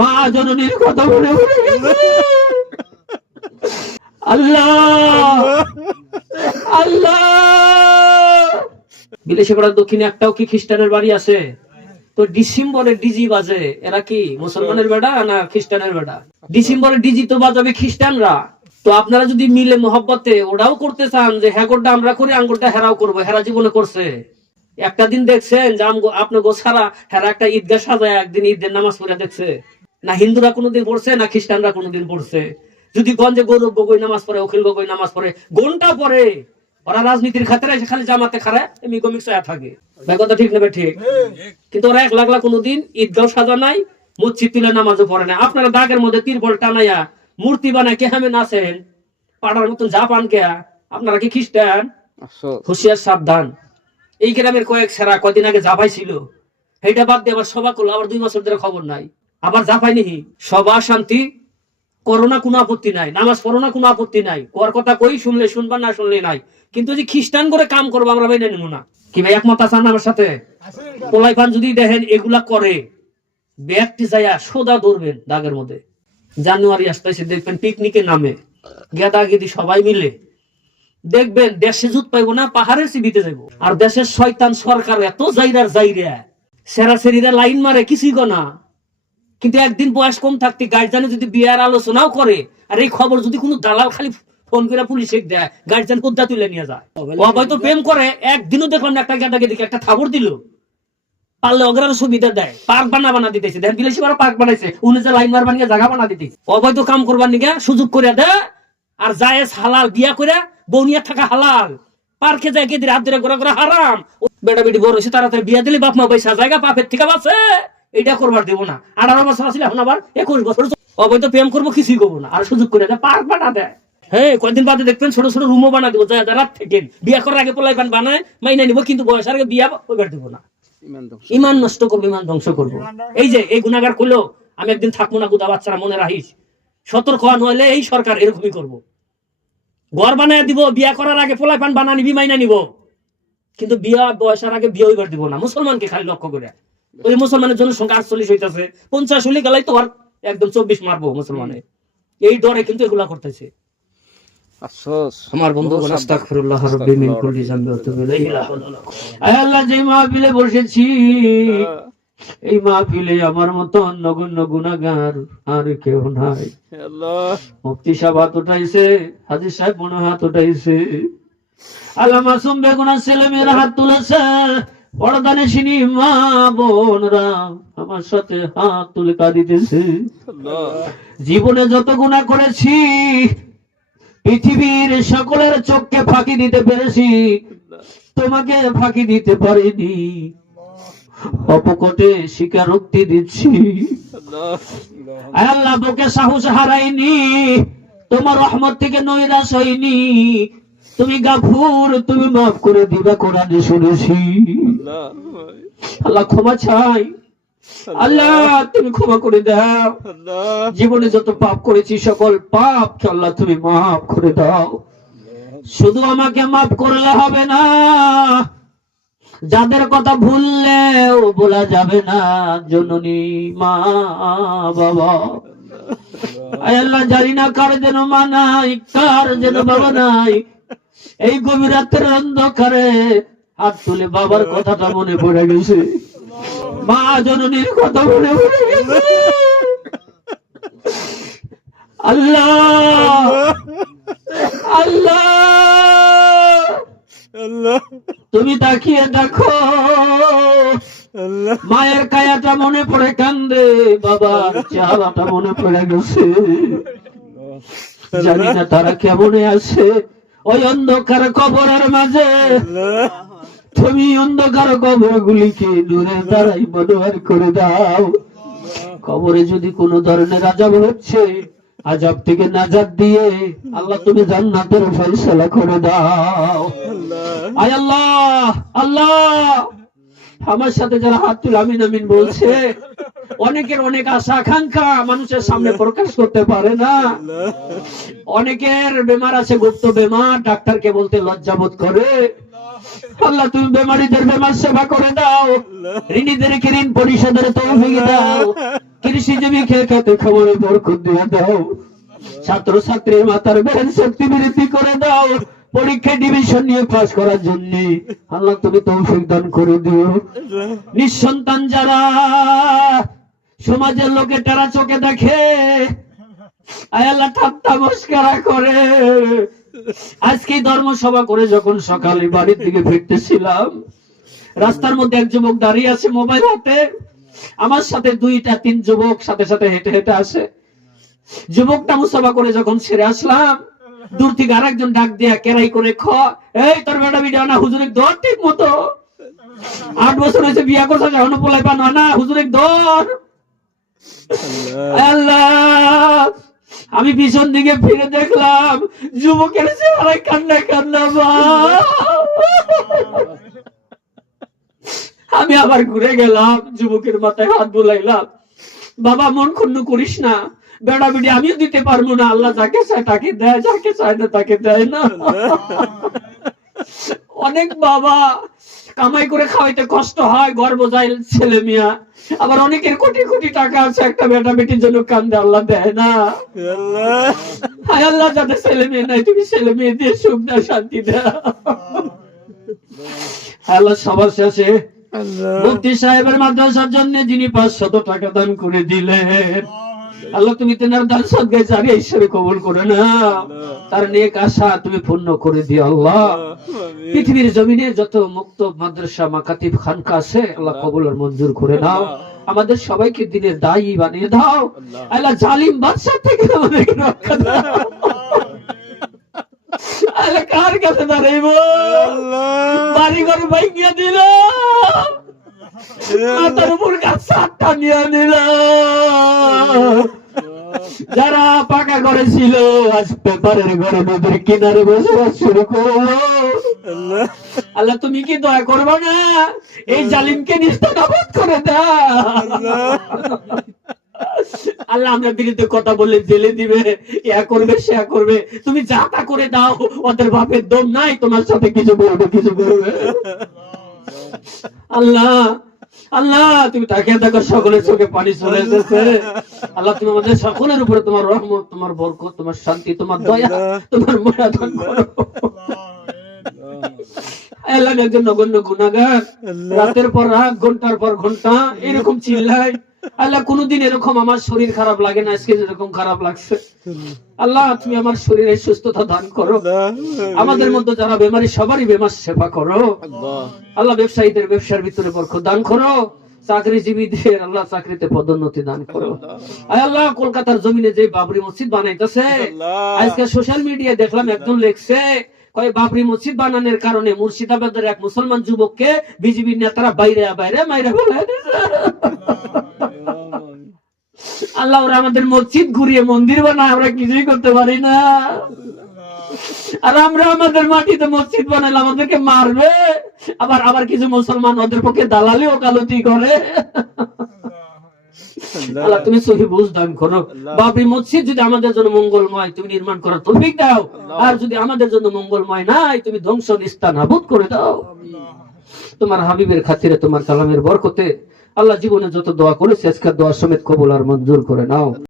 মা জননীর কথা মনে পড়ে গেছে। আল্লাহ আল্লাহ, বিলেশিপাড়ার দক্ষিণে একটাও কি খ্রিস্টানের বাড়ি আছে? তো ডিসেম্বরে ডিজি বাজে, এরা কি মুসলমানের বেড়া না খ্রিস্টানের বেড়া? ডিসেম্বরে ডিজি তো বাজাবে খ্রিস্টানরা। তো আপনারা যদি মিলে মহব্বতে ওরাও করতে চান যে হ্যাঁ গোটা আমরা করি, আঙ্গুলটা হেরাও করবো, হেরা জীবনে করছে। একটা দিন দেখছেন যে আপনি গোছারা হেরা একটা ঈদগাহ সাজায় একদিন ঈদের নামাজ পড়ে দেখছে? না হিন্দুরা কোনোদিন পড়ছে, না খ্রিস্টানরা কোনোদিন পড়ছে। যদি গঞ্জে গৌরব গগৈ নামাজ পড়ে, অখিল গগৈ নামাজ পড়ে, ঘন্টা পরে ওরা রাজনীতির খাতিরে খালি জামাতে খারায় মিক্স হয়ে থাকে। কথা ঠিক নেবে ঠিক, কিন্তু ওরা 1 লাখ কোনোদিন ঈদগাহ সাজা নাই, মসজিদ তুলে নামাজও পড়ে না। আপনারা দাগের মধ্যে তিরপল টানাইয়া মূর্তি বানায় কে হামে নাচেন পাড়ার মতন জাপান কে? আপনারা কি খ্রিস্টান? হুঁশিয়ার সাবধান। এই গ্রামের কয়েক সেরা কদিন আগে জাপাই ছিল, সেইটা বাদ দিয়ে আবার সভা করলো, আবার 2 বছর ধরে খবর নাই, আবার জাপাই নিহি। সভা শান্তি, করোনা কোনো আপত্তি নাই, নামাজ পড়োনা কোনো আপত্তি নাই, কোয়ার কথা কই শুনলে শুনবা, না শুনলে নাই। কিন্তু যে খ্রিস্টান করে কাম করবো আমরা মেনে নেব না। কি ভাই একমত আছেন আমার সাথে? পোলাইপান যদি দেখেন এগুলা করে, ব্যক্তি যাইয়া সোদা ধরবেন দাগের মধ্যে। জানুয়ারি আসতেছে দেখবেন পিকনিকের নামে গেদা গেদি সবাই মিলে দেখবেন দেশে জুত পাইবো না, পাহাড়ের সিবিতে যাইবো। আর দেশের শয়তান সরকার এত জাইরার জাইরা সেরাসেরিরা লাইন মারে কিছুই না। কিন্তু একদিন বয়স কম থাকতে গার্জিয়ানে যদি বিয়ার আলোচনাও করে, আর এই খবর যদি কোনো দালাল খালি ফোন করে পুলিশে দেয়, গার্জিয়ান কোদ্দা তুলে নিয়ে যায়। ও হয়তো প্রেম করে, একদিনও দেখলাম না একটা গেদাকে দিকে একটা থাবর দিল। পারলে অগ্রার সুবিধা দেয়, পার্ক বানা দিতেছে। দেখেন বিলেশিপাড়া পার্ক বানাইছে, উনি যে লাইন মারবার নিয়ে জায়গা বানা দিতেছে। অবৈধ কাম করবার নিয়ে সুযোগ করে দেয়। আর জায়েজ হালাল বিয়া করে বউনিয়া থাকা হালাল, পার্কে যায় গেদির হাত ধরে ঘোরা হারাম। বেটা বেটি বড় হয়েছে, তাড়াতাড়ি বিয়া দিলে বাপ মা পয়সা জায়গা পাপের থেকে বাঁচে, এটা করবার দেবো না। 18 বছর আসলে এখন আবার 21 বছর অবৈধ প্রেম করবো, কিছুই করবো না। আর সুযোগ করে দেয়, পার্ক বানা দেয়। হ্যাঁ, কয়েকদিন বাদে দেখবেন ছোট ছোট রুমও বানা দিব, রাত থেকে বিয়া করার আগে পোলাই পান বানায় মাইনা নিবো, কিন্তু বয়সের আগে বিয়া ওইবার দেবো না। ইমান নষ্ট করবো, ইমান ধ্বংস করবো। এই যে এই গুনাগার করলো, আমি একদিন থাকবো না, গুদা বাচ্চারা মনে রাখিস, সতর্ক নইলে এই সরকার এরকমই করবো। ঘর বানায় দিব, বিয়া করার আগে পোলাই পান বানা নিবি, মাইনা নিব, কিন্তু বিয়া বয়সের আগে বিয়ে ওইবার দিব না। মুসলমানকে খালি লক্ষ্য করে, ওই মুসলমানের জনসংখ্যা 48 হইতেছে, 50 হলে গেলাই তো আর একদম 24 মারবো মুসলমানের। এই ডরে কিন্তু এগুলা করতেছে। আমার বন্ধুগণ, আস্তাগফিরুল্লাহ রাব্বি মিন কুল্লি যামবি ওয়া তুবু ইলাইহি। আল্লাহ, যে মাহফিলে বসেছি, এই মাহফিলে আমার মতো নগণ্য গুনাহগার আর কেউ নাই। আল্লাহ, মুফতি সাহেব হাত উঠাইছে, হাজী সাহেব মনে হাত উঠাইছে, আল্লাহ মাসুম বেগুনাহ ছেলে মেয়েরা হাত তুলেছে, পর্দানে শিনি মা বোনরা আমার সাথে হাত তুলে কাঁদিতেছে। জীবনে যত গুনাহ করেছি, পৃথিবীর সকলের চোখকে ফাঁকি দিতে পেরেছি, তোমাকে ফাঁকি দিতে পারিনি। অপকটে স্বীকারোক্তি দিচ্ছি, আল্লাহ বুকে সাহস হারাইনি, তোমার রহমত থেকে নৈরাশ হইনি। তুমি গাফুর, তুমি মাফ করে দিবা, কোরআনে শুনেছি। আল্লাহ ক্ষমা চাই, আল্লাহ তুমি ক্ষমা করে দাও। জীবনে যত পাপ করেছি সকল পাপ আল্লাহ তুমি মাফ করে দাও। শুধু আমাকে মাফ করলে হবে না, যাদের কথা ভুললেও বলা যাবে না, জননী মা বাবা। আল্লাহ জানি না কার যেন মা নাই, কার যেন বাবা নাই। এই গভীর রাতের অন্ধকারে হাত তুলে বাবার কথাটা মনে পড়ে গেছে, মা জননীর কথা মনে পড়ে গেছে। আল্লাহ আল্লাহ আল্লাহ, তুমি তাকিয়ে দেখো, মায়ের কায়াটা মনে পড়ে কান্দে, বাবার চেহারাটা মনে পড়ে গেছে। জানি না তারা কেমনে আছে ওই অন্ধকার কবরের মাঝে। তুমি অন্ধকার কবর গুলিকে নূরের দ্বারাই মনোহর করে দাও। কবরে যদি কোনো ধরনের আযাব হচ্ছে, আযাব থেকে নাজাত দিয়ে আল্লাহ তুমি জান্নাতের ফয়সালা করে দাও। আয় আল্লাহ, আল্লাহ আমার সাথে যারা হাত তুলে আমিন আমিন বলছে, অনেকের অনেক আশা আকাঙ্ক্ষা মানুষের সামনে প্রকাশ করতে পারে না। অনেকের বেমার আছে, গুপ্ত বেমার, ডাক্তারকে বলতে লজ্জাবোধ করে। আল্লাহ তুমি বেমারিদের বেমার সেবা করে দাও, ঋণীদেরকে ঋণ পরিশোধের তৌফিক দাও। কৃষিজীবী খেতে খাবারে বরকত দিয়ে দাও, ছাত্র ছাত্রীর মাথার ব্রেন শক্তি বৃদ্ধি করে দাও, পরীক্ষায় ডিভিশন নিয়ে পাস করার জন্য আল্লাহ তুমি তৌফিক দান করে দিও। নিঃসন্তান যারা সমাজের লোকে টেরা চোখে দেখে, আয় আল্লাহ ঠাট্টা মস্করা করে, আজকে ধর্মসভা করে যখন সকালে বাড়ির দিকে ফিরতেছিলাম, রাস্তার মধ্যে এক যুবক দাঁড়িয়ে আছে মোবাইল হাতে, আমার সাথে 2-3 যুবক সাথে সাথে হেঁটে হেঁটে আসে। যুবকটা মুসাফা করে যখন ছেড়ে আসলাম, দূর থেকে আরেকজন ডাক দিয়া কেরাই করে এই তোর বেটা ভিডিও না, হুজুরের দর ঠিক মতো 8 বছর হয়েছে বিয়া করছে, এখনো পোলাই পান না, হুজুরের দর। আল্লাহ, আমি পিছন দিকে ফিরে দেখলাম যুবকের চেহারায় কান্না কান্না। আমি আবার ঘুরে গেলাম, যুবকের মাথায় হাত বুলাইলাম, বাবা মন ক্ষুণ্ণ করিস না, বেড়া বিড়ি আমিও দিতে পারবো না, আল্লাহ যাকে চায় তাকে দেয়, যাকে চায় না তাকে দেয় না। অনেক বাবা কামাই করে খাওয়াইতে কষ্ট হয়, গর্ব যায় ছেলে মিয়া, আবার অনেকের কোটি কোটি টাকা আছে, একটা বেটা বেটির জন্য কান্দে, আল্লাহ দেয় না। আল্লাহ যাদের ছেলে মেয়ে নাই তুমি ছেলে মেয়ে দিয়ে সুখ দাও, শান্তি দাও। আল্লাহ সবার শেষে মুফতি সাহেবের মাদ্রাসার জন্য যিনি 500 টাকা দান করে দিলেন, আল্লাহ তুমি তেনার দান সদকায়ে জারিয়া হিসেবে কবুল করে নাও, তার নেক আশা তুমি পূর্ণ করে দিও। আল্লাহ পৃথিবীর জমিনে যত মুক্ত মাদ্রাসা মাকাতিব খানকা আছে আল্লাহ কবুল আর মঞ্জুর করে নাও, আমাদের সবাইকে দিনের দায়ী বানিয়ে দাও। আল্লাহ জালিম বাদশা থেকে আমাদেরকে রক্ষা দাও। আল্লাহ কার কাছে দাঁড়াইব, বাড়ি ঘর ভাঙিয়ে দিল, মাথার উপর গাছ 7টা নিয়ে নিল, যারা পাকা ঘরে ছিল আজ পেপারের ঘরে নদীর কিনারে বসবাস শুরু করলো। আল্লাহ তুমি কি দয়া করবে না, এই জালিমকে নিস্তানাবুদ করে দাও। আল্লাহ আমরা বিরুদ্ধে কথা বললে জেলে দিবে, ইয়া করবে সে করবে, তুমি যা তা করে দাও, ওদের বাপের দম নাই তোমার সাথে কিছু বলবে কিছু করবে। আল্লাহ আল্লাহ তুমি তাকিয়ে দেখো, সকলের চোখে পানি চলে এসেছে। আল্লাহ তুমি আমাদের সকলের উপরে তোমার রহমত, তোমার বরকত, তোমার শান্তি, তোমার দয়া, তোমার মায়া দান করো। আল্লাহ একজন নগণ্য গুনাহগার, রাতের পর রাত ঘন্টার পর ঘন্টা এরকম চিল্লায়। আল্লাহ কোনদিন এরকম আমার শরীর খারাপ লাগে না, আজকে যেরকম খারাপ লাগছে। আল্লাহ তুমি আমার শরীরে সুস্থতা দান করো, আমাদের মধ্যে যারা বেমারি সবারই বেমার সেবা করো। আল্লাহ ব্যবসায়ীদের ব্যবসার ভিতরে বরকত দান করো, চাকরিজীবীদের আল্লাহ চাকরিতে পদোন্নতি দান করো। আল্লাহ কলকাতার জমিনে যে বাবরি মসজিদ বানাইতেছে, আজকে সোশ্যাল মিডিয়ায় দেখলাম একজন লেখছে, বাবরি মসজিদ বানানোর কারণে মুর্শিদাবাদের এক মুসলমান যুবককে বিজেপি নেতারা বাইরে বাইরে মাইরা ফেলে দিয়েছে। আল্লাহ ওরা আমাদের মসজিদ ঘুরিয়ে মন্দির বানায়, আমরা কিছুই করতে পারি না। আর আমরা আমাদের মাটিতে মসজিদ বানাইলে আমাদেরকে মারবে, আবার আবার কিছু মুসলমান ওদের পক্ষে দালালি ওকালতি করে। আল্লাহ তুমি সহি বুঝ দান করো, বাবরি মসজিদ যদি আমাদের জন্য মঙ্গলময় তুমি নির্মাণ করার তৌফিক দাও, আর যদি আমাদের জন্য মঙ্গলময় নাই তুমি ধ্বংস নিস্তানাবুদ করে দাও। তোমার হাবিবের খাতিরে, তোমার কালামের বরকতে আল্লাহ জীবনে যত দোয়া করেছে আজকের দোয়া সমেত কবুল আর মঞ্জুর করে নাও।